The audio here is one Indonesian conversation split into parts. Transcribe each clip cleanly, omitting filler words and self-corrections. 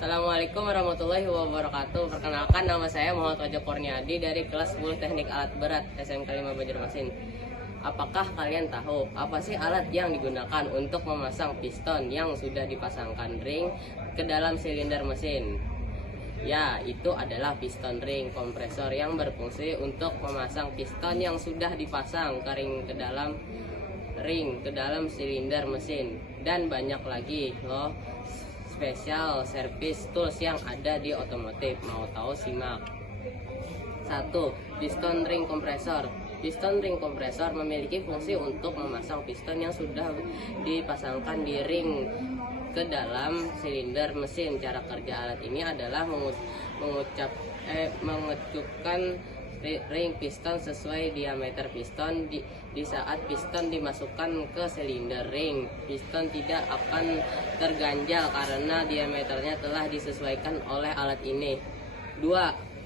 Assalamualaikum warahmatullahi wabarakatuh. Perkenalkan, nama saya Muhammad Wajah Kurniadi dari kelas 10 Teknik Alat Berat SMK 5 Banjarmasin. Apakah kalian tahu apa sih alat yang digunakan untuk memasang piston yang sudah dipasangkan ring ke dalam silinder mesin? Ya, itu adalah piston ring kompresor yang berfungsi untuk memasang piston yang sudah dipasang ke dalam silinder mesin. Dan banyak lagi loh special service tools yang ada di otomotif. Mau tahu, simak. 1. Piston ring kompresor. Piston ring kompresor memiliki fungsi untuk memasang piston yang sudah dipasangkan di ring ke dalam silinder mesin. Cara kerja alat ini adalah mengecupkan ring piston sesuai diameter piston. Di saat piston dimasukkan ke silinder ring, piston tidak akan terganjal karena diameternya telah disesuaikan oleh alat ini. 2.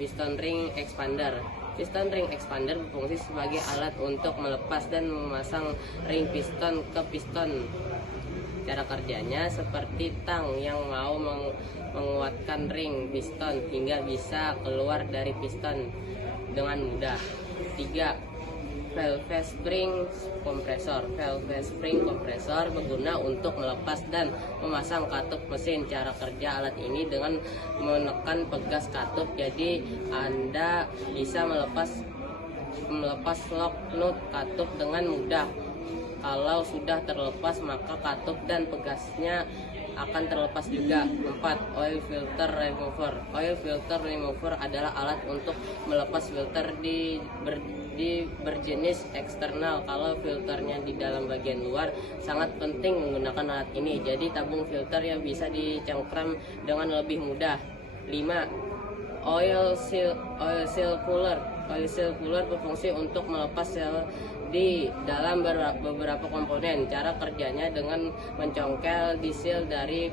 Piston ring expander. Piston ring expander berfungsi sebagai alat untuk melepas dan memasang ring piston ke piston. Cara kerjanya seperti tang yang mau menguatkan ring piston hingga bisa keluar dari piston dengan mudah. 3. Valve spring kompresor. Valve spring kompresor berguna untuk melepas dan memasang katup mesin. Cara kerja alat ini dengan menekan pegas katup, jadi Anda bisa melepas lock nut katup dengan mudah. Kalau sudah terlepas, maka katup dan pegasnya akan terlepas juga. 4. Oil filter remover. Oil filter remover adalah alat untuk melepas filter berjenis eksternal. Kalau filternya di dalam bagian luar, sangat penting menggunakan alat ini. Jadi tabung filter yang bisa dicengkram dengan lebih mudah. 5. Oil seal cooler. Oil seal cooler berfungsi untuk melepas sel di dalam beberapa komponen. Cara kerjanya dengan mencongkel di seal dari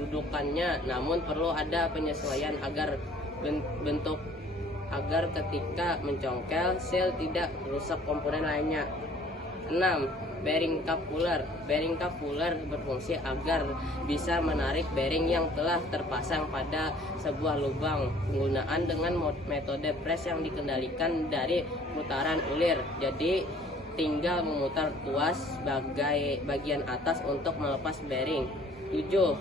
dudukannya, namun perlu ada penyesuaian agar ketika mencongkel seal tidak rusak komponen lainnya. 6. Bearing cup puller. Bearing cup puller berfungsi agar bisa menarik bearing yang telah terpasang pada sebuah lubang. Penggunaan dengan metode press yang dikendalikan dari putaran ulir. Jadi tinggal memutar tuas bagian atas untuk melepas bearing. 7.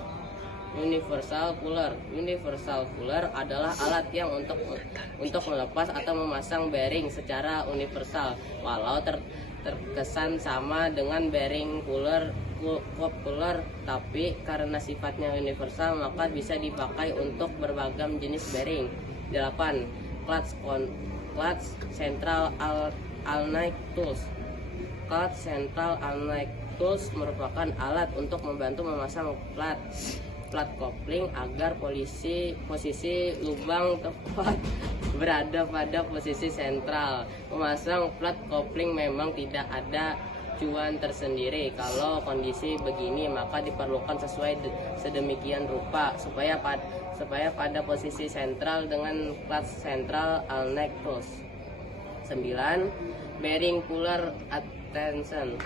Universal puller. Universal puller adalah alat yang untuk melepas atau memasang bearing secara universal. Walau terkesan sama dengan bearing puller, tapi karena sifatnya universal maka bisa dipakai untuk berbagai jenis bearing. 8. Clutch central Alnight tools. Clutch central Alnight tools merupakan alat untuk membantu memasang plat kopling agar posisi lubang tepat berada pada posisi sentral. Memasang plat kopling memang tidak ada cuan tersendiri. Kalau kondisi begini, maka diperlukan sedemikian rupa supaya pada posisi sentral dengan clutch central Alnight tools. 9. Bearing puller attention.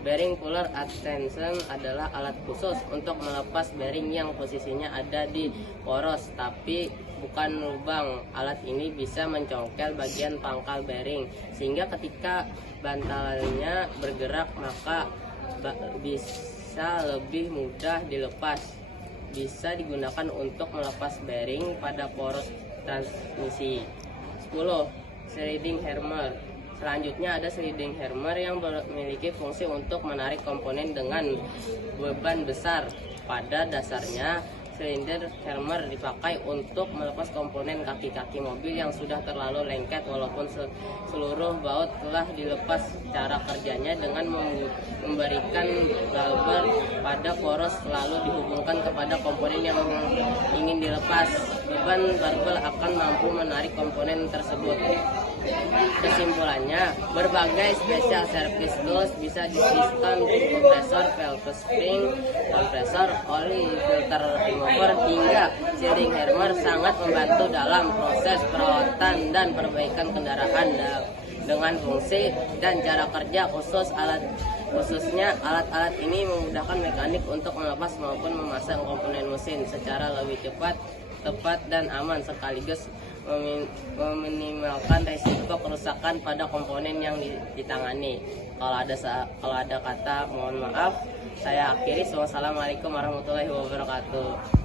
Bearing puller attention adalah alat khusus untuk melepas bearing yang posisinya ada di poros tapi bukan lubang. Alat ini bisa mencongkel bagian pangkal bearing sehingga ketika bantalnya bergerak maka bisa lebih mudah dilepas. Bisa digunakan untuk melepas bearing pada poros transmisi. 10. Sliding hammer. Selanjutnya ada sliding hammer yang memiliki fungsi untuk menarik komponen dengan beban besar. Pada dasarnya, silinder hammer dipakai untuk melepas komponen kaki-kaki mobil yang sudah terlalu lengket walaupun seluruh baut telah dilepas. Cara kerjanya dengan memberikan barbel pada poros lalu dihubungkan kepada komponen yang ingin dilepas. Beban barbel akan mampu menarik komponen tersebut. Kesimpulannya, berbagai special service tools bisa piston kompresor, valve spring kompresor, oli filter remover hingga sliding hammer sangat membantu dalam proses perawatan dan perbaikan kendaraan dengan fungsi dan cara kerja khusus. Alat Khususnya alat-alat ini memudahkan mekanik untuk melepas maupun memasang komponen mesin secara lebih cepat, tepat, dan aman, sekaligus meminimalkan resiko kerusakan pada komponen yang ditangani. Kalau ada kata mohon maaf, saya akhiri. Wassalamualaikum warahmatullahi wabarakatuh.